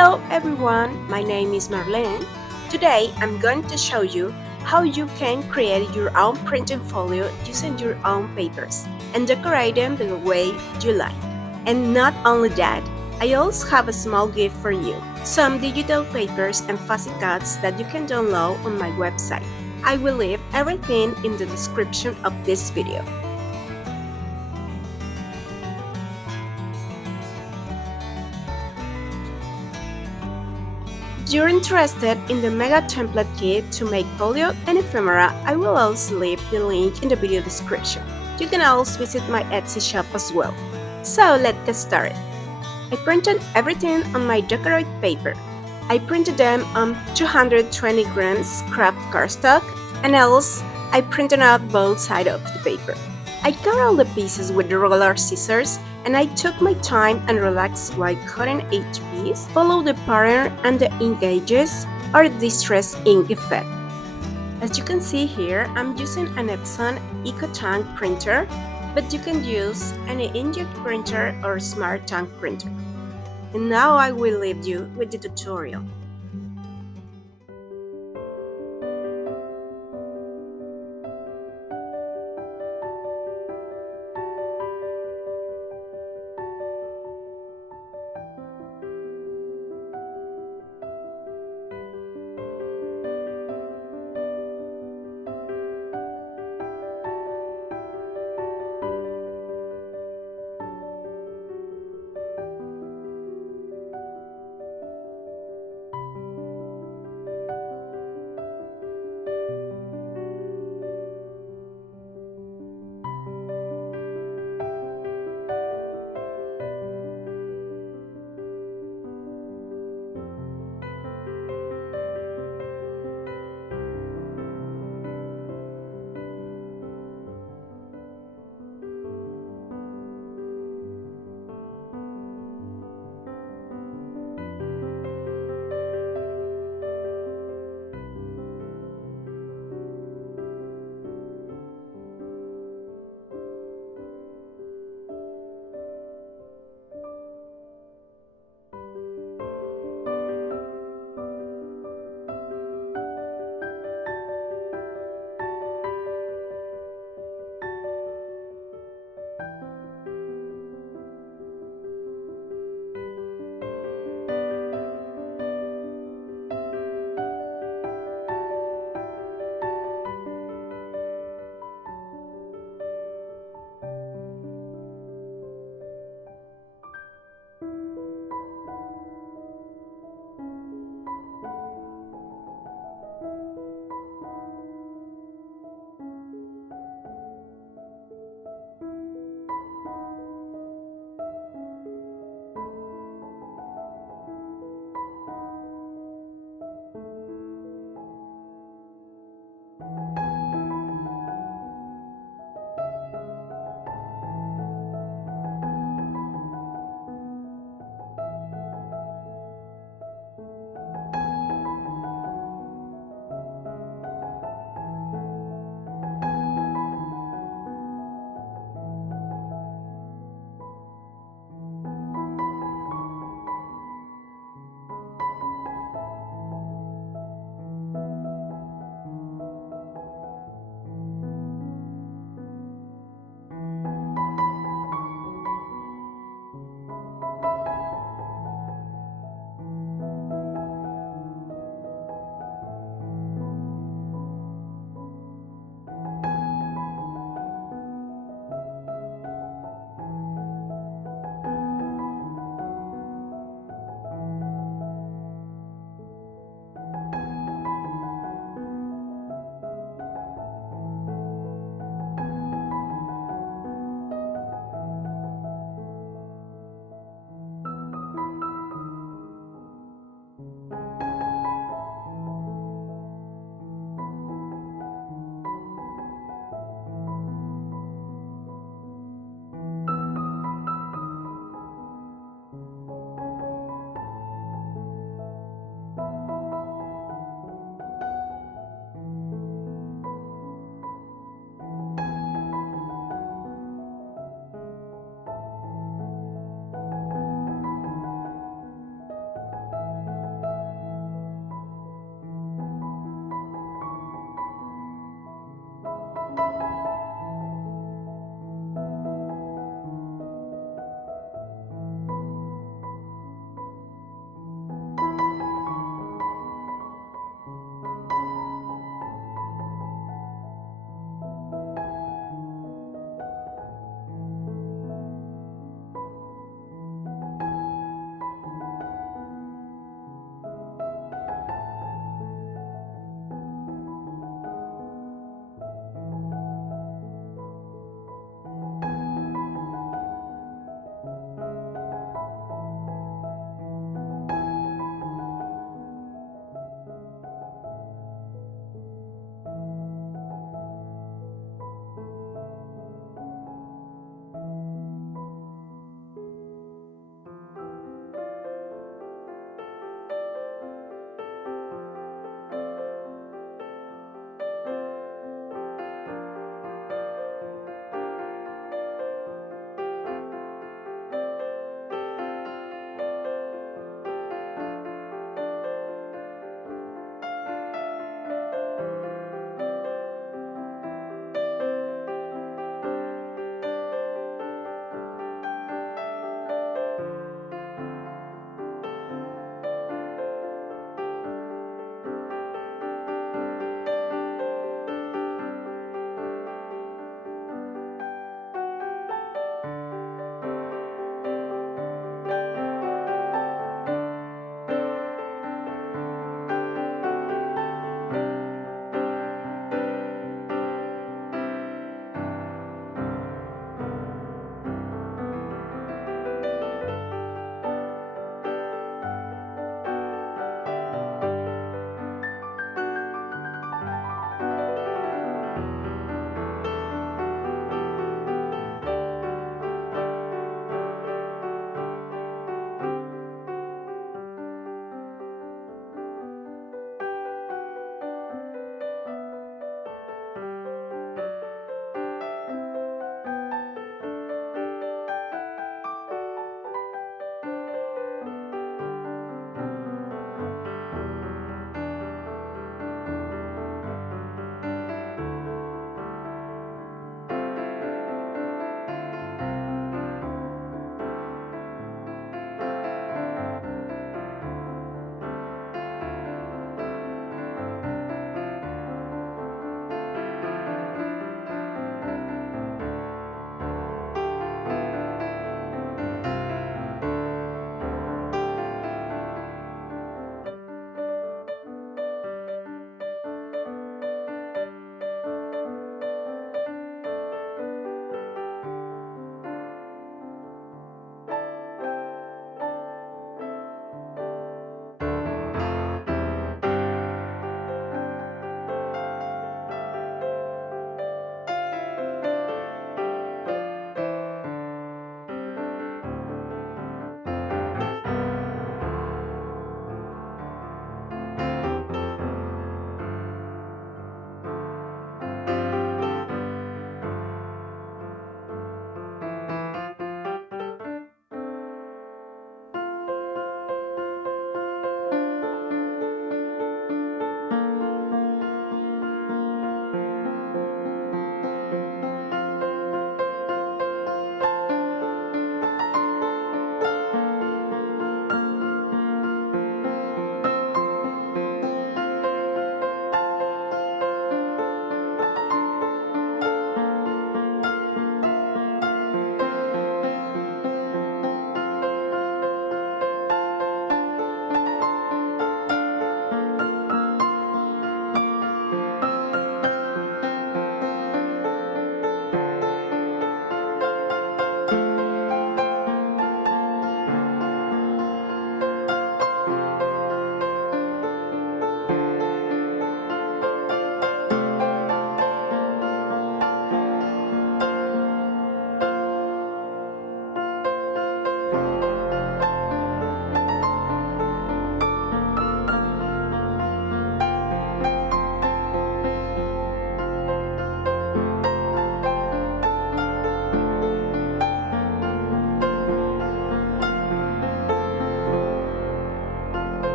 Hello everyone, my name is Marlene. Today I'm going to show you how you can create your own printing folio using your own papers and decorate them the way you like. And not only that, I also have a small gift for you, some digital papers and fuzzy cuts that you can download on my website. I will leave everything in the description of this video. If you're interested in the Mega Template Kit to make folio and ephemera, I will also leave the link in the video description. You can also visit my Etsy shop as well. So let's get started. I printed everything on my decorative paper. I printed them on 220 grams craft cardstock, and else I printed out both sides of the paper. I cut all the pieces with the roller scissors, and I took my time and relaxed while cutting each piece. Follow the pattern and the ink gauges or distress ink effect. As you can see here, I'm using an Epson EcoTank printer, but you can use any inkjet printer or smart tank printer. And now I will leave you with the tutorial.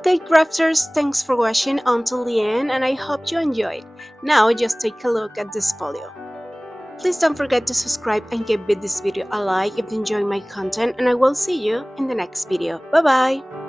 Okay crafters, thanks for watching until the end and I hope you enjoyed. Now just take a look at this folio. Please don't forget to subscribe and give this video a like if you enjoy my content and I will see you in the next video. Bye bye!